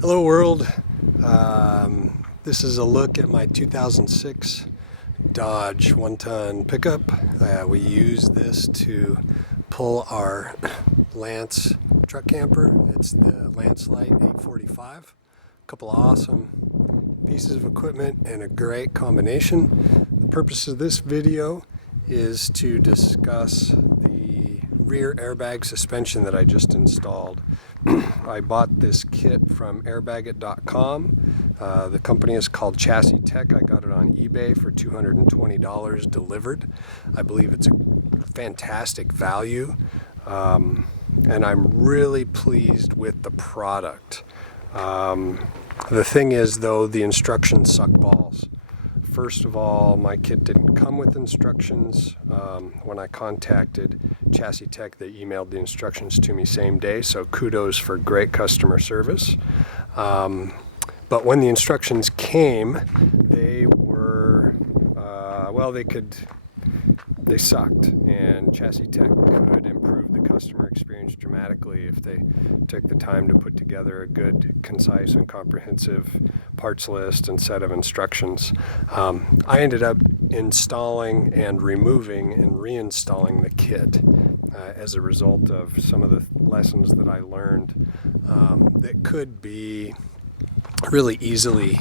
Hello world. This is a look at my 2006 Dodge one-ton pickup. We use this to pull our Lance truck camper. It's the Lance Light 845. A couple awesome pieces of equipment and a great combination. The purpose of this video is to discuss the rear airbag suspension that I just installed. I bought this kit from airbag.com. The company is called Chassis Tech. I got it on eBay for $220 delivered. I believe it's a fantastic value, and I'm really pleased with the product. The thing is, though, the instructions suck balls. First of all, my kit didn't come with instructions. When I contacted Chassis Tech, they emailed the instructions to me same day, so kudos for great customer service. But when the instructions came, they were, they sucked, and Chassis Tech could improve the customer experience dramatically if they took the time to put together a good, concise, and comprehensive parts list and set of instructions. I ended up installing and removing and reinstalling the kit as a result of some of the lessons that I learned that could be really easily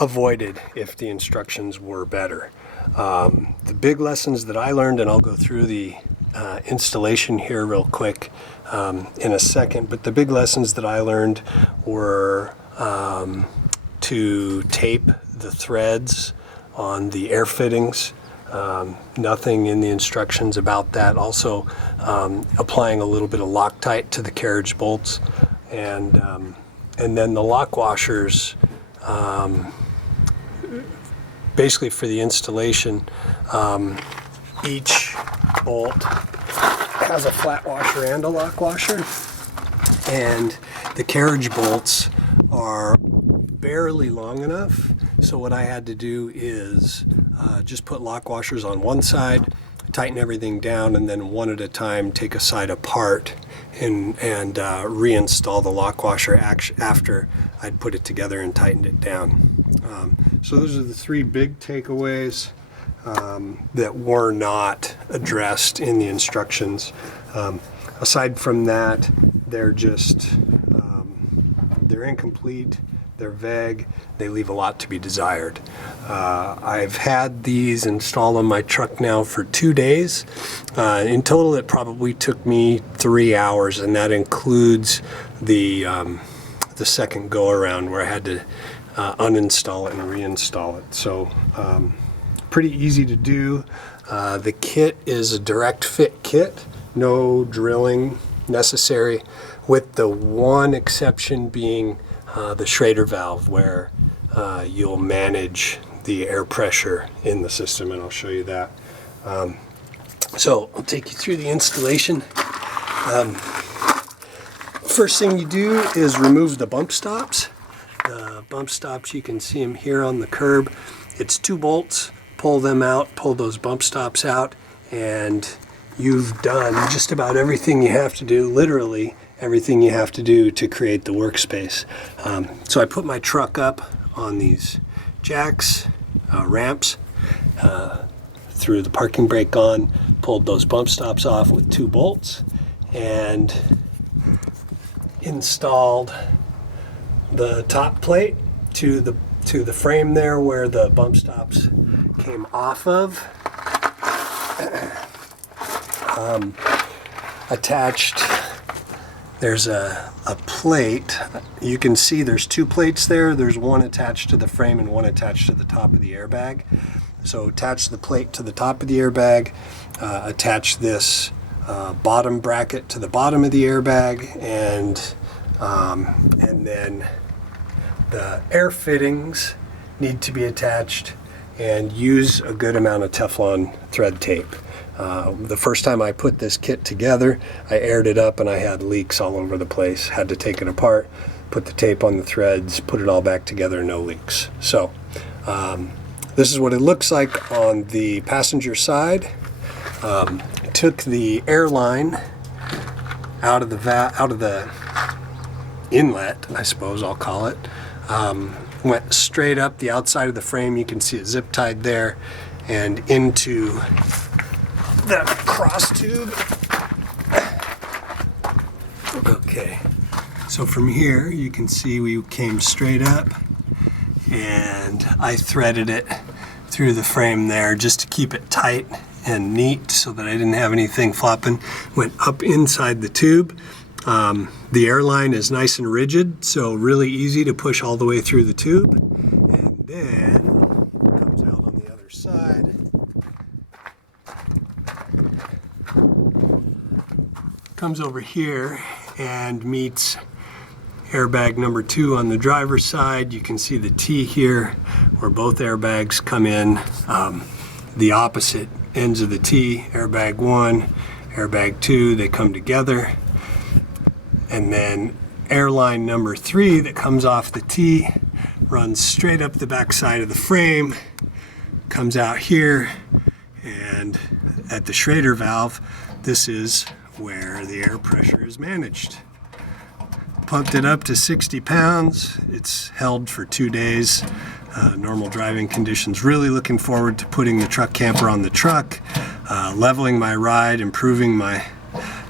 avoided if the instructions were better. The big lessons that I learned, and I'll go through the installation here real quick in a second, but the big lessons that I learned were to tape the threads on the air fittings. Nothing in the instructions about that. Also, applying a little bit of Loctite to the carriage bolts, and then the lock washers. Basically, for the installation, each bolt has a flat washer and a lock washer, and the carriage bolts are barely long enough. So what I had to do is just put lock washers on one side, tighten everything down, and then one at a time take a side apart and reinstall the lock washer after I'd put it together and tightened it down. So those are the three big takeaways that were not addressed in the instructions. Aside from that, they're just they're incomplete, they're vague, they leave a lot to be desired. I've had these installed on my truck now for 2 days. In total, it probably took me 3 hours, and that includes the second go around where I had to uninstall it and reinstall it. So pretty easy to do. The kit is a direct fit kit, no drilling necessary, with the one exception being the Schrader valve, where you'll manage the air pressure in the system, and I'll show you that. So I'll take you through the installation. First thing you do is remove the bump stops. The bump stops, you can see them here on the curb. It's 2 bolts. Pull them out, pull those bump stops out, and you've done just about everything you have to do, literally everything you have to do to create the workspace. So I put my truck up on these jacks, ramps, threw the parking brake on, pulled those bump stops off with 2 bolts, and installed the top plate to the frame there where the bump stops came off of. Attached, there's a plate. You can see there's 2 plates there. There's one attached to the frame and one attached to the top of the airbag. So attach the plate to the top of the airbag, attach this bottom bracket to the bottom of the airbag, and then the air fittings need to be attached, and use a good amount of Teflon thread tape. The first time I put this kit together, I aired it up and I had leaks all over the place. Had to take it apart, put the tape on the threads, put it all back together, no leaks. So this is what it looks like on the passenger side. I took the airline out of the inlet, I suppose I'll call it. Went straight up the outside of the frame. You can see it zip tied there, and into the cross tube. Okay, so from here you can see we came straight up, and I threaded it through the frame there just to keep it tight and neat so that I didn't have anything flopping. Went up inside the tube. The airline is nice and rigid, so really easy to push all the way through the tube. And then comes out on the other side. Comes over here and meets airbag number 2 on the driver's side. You can see the T here where both airbags come in. The opposite ends of the T, airbag 1, airbag 2, they come together. And then airline number 3 that comes off the T runs straight up the back side of the frame, comes out here, and at the Schrader valve, this is where the air pressure is managed. Pumped it up to 60 pounds. It's held for 2 days. Normal driving conditions. Really looking forward to putting the truck camper on the truck, leveling my ride, improving my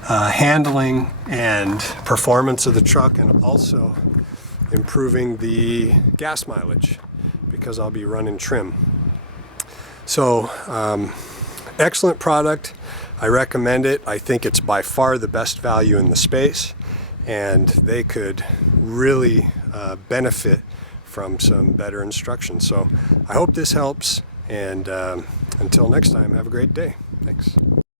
handling and performance of the truck, and also improving the gas mileage because I'll be running trim. So excellent product. I recommend it. I think it's by far the best value in the space, and they could really benefit from some better instruction. So I hope this helps, and until next time, have a great day. Thanks.